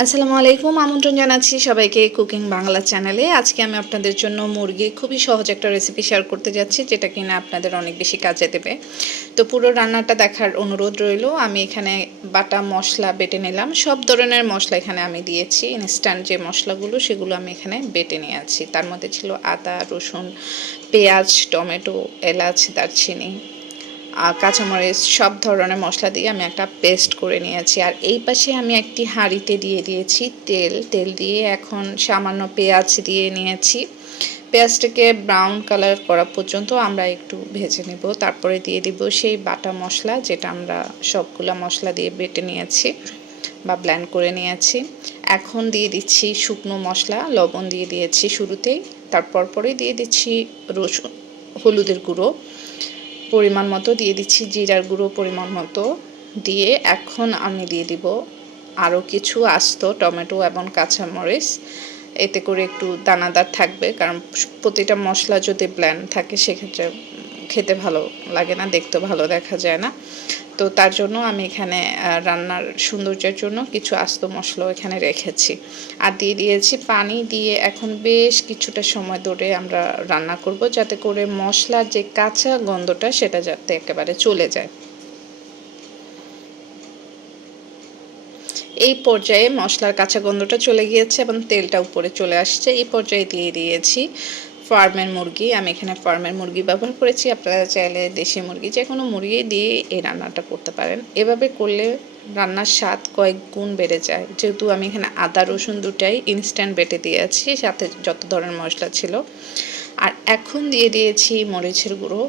আসসালামু আলাইকুম, আমন্ত্রণ জানাচ্ছি সবাইকে কুকিং বাংলা চ্যানেলে। আজকে আমি আপনাদের জন্য মুরগির খুবই সহজ একটা রেসিপি শেয়ার করতে যাচ্ছি, যেটা কিনা আপনাদের অনেক বেশি কাজে দেবে। তো পুরো রান্নাটা দেখার অনুরোধ রইল। আমি এখানে বাটা মশলা বেটে নিলাম, সব ধরনের মশলা এখানে আমি দিয়েছি। ইনস্ট্যান্ট যে মশলাগুলো সেগুলো আমি এখানে বেটে নিয়েছি। তার মধ্যে ছিল আদা, রসুন, পেঁয়াজ, টমেটো, এলাচ, দারচিনি, কাঁচামরিচ, সব ধরনের মশলা দিয়ে আমি একটা পেস্ট করে নিয়েছি। আর এই পাশে আমি একটি হাঁড়িতে দিয়ে দিয়েছি তেল দিয়ে এখন সামান্য পেঁয়াজ দিয়ে নিয়েছি। পেঁয়াজটাকে ব্রাউন কালার করা পর্যন্ত আমরা একটু ভেজে নেব। তারপরে দিয়ে দিব সেই বাটা মশলা, যেটা আমরা সবগুলা মশলা দিয়ে বেটে নিয়েছি বা ব্লেন্ড করে নিয়েছি। এখন দিয়ে দিচ্ছি শুকনো মশলা, লবণ দিয়ে দিয়েছি শুরুতেই। তারপর পরেই দিয়ে দিচ্ছি রসুন, হলুদের গুঁড়ো পরিমাণ মতো দিয়ে দিচ্ছি, জিরার গুঁড়ো পরিমাণ মতো দিয়ে এখন আমি দিয়ে দিব আরও কিছু আস্ত টমেটো এবং কাঁচামরিচ। এতে করে একটু দানাদার থাকবে, কারণ প্রতিটা মশলা যদি ব্লেন্ড থাকে সেক্ষেত্রে খেতে ভালো লাগে না, দেখতে ভালো দেখা যায় না। তো তার জন্য আমি এখানে রান্নার সৌন্দর্যের জন্য কিছু আস্ত মশলাও এখানে রেখেছি। আর দিয়ে দিয়েছি পানি দিয়ে এখন বেশ কিছুটা সময় ধরে আমরা রান্না করব, যাতে করে মশলার যে কাঁচা গন্ধটা সেটা যাতে একেবারে চলে যায়। এই পর্যায়ে মশলার কাঁচা গন্ধটা চলে গিয়েছে এবং তেলটা উপরে চলে আসছে। এই পর্যায়ে দিয়ে দিয়েছি ফার্মের মুরগি। আমি এখানে ফার্মের মুরগি ব্যবহার করেছি, আপনারা চাইলে দেশি মুরগি যে কোনো মুরগি দিয়ে এই রান্নাটা করতে পারেন। এভাবে করলে রান্নার স্বাদ কয়েক গুণ বেড়ে যায়। যেহেতু আমি এখানে আদা রসুন দুটাই ইনস্ট্যান্ট বেটে দিয়েছি, সাথে যত ধরনের মশলা ছিল। আর এখন দিয়ে দিয়েছি মরিচের গুঁড়ো।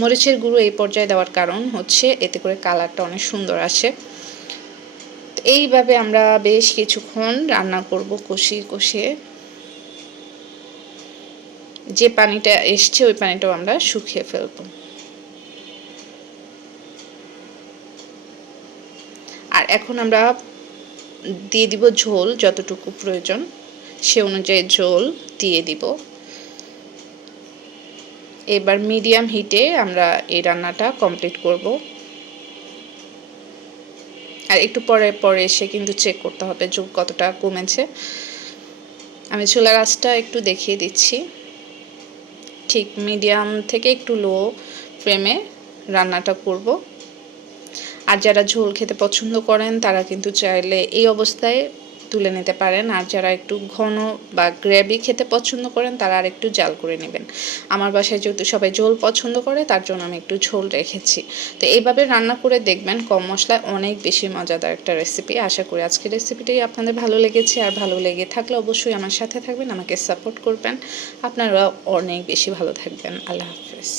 মরিচের গুঁড়ো এই পর্যায়ে দেওয়ার কারণ হচ্ছে এতে করে কালারটা অনেক সুন্দর আসে। এইভাবে আমরা বেশ কিছুক্ষণ রান্না করব কষিয়ে। যে পানিটা এসছে ওই পানিটাও আমরা শুকিয়ে ফেলব। আর এখন আমরা দিয়ে দিব ঝোল, যতটুকু প্রয়োজন সে অনুযায়ী ঝোল দিয়ে দিব। এবার মিডিয়াম হিটে আমরা এই রান্নাটা কমপ্লিট করব। আর একটু পরে এসে কিন্তু চেক করতে হবে ঝোল কতটা কমেছে। আমি চুলার আঁচটা একটু দেখিয়ে দিচ্ছি। ঠিক মিডিয়াম থেকে একটু লো ফ্লেমে রান্নাটা করব। আর যারা ঝোল খেতে পছন্দ করেন তারা কিন্তু চাইলে এই অবস্থায় তুলে নিতে পারেন। আর যারা একটু ঘন বা গ্রেভি খেতে পছন্দ করেন তারা আর একটু জাল করে নেবেন। আমার বাসায় যেহেতু সবাই ঝোল পছন্দ করে, তার জন্য আমি একটু ঝোল রেখেছি। তো এইভাবে রান্না করে দেখবেন, কম মশলায় অনেক বেশি মজাদার একটা রেসিপি। আশা করি আজকের রেসিপিটাই আপনাদের ভালো লেগেছে। আর ভালো লেগে থাকলে অবশ্যই আমার সাথে থাকবেন, আমাকে সাপোর্ট করবেন। আপনারা অনেক বেশি ভালো থাকবেন। আল্লাহ হাফেজ।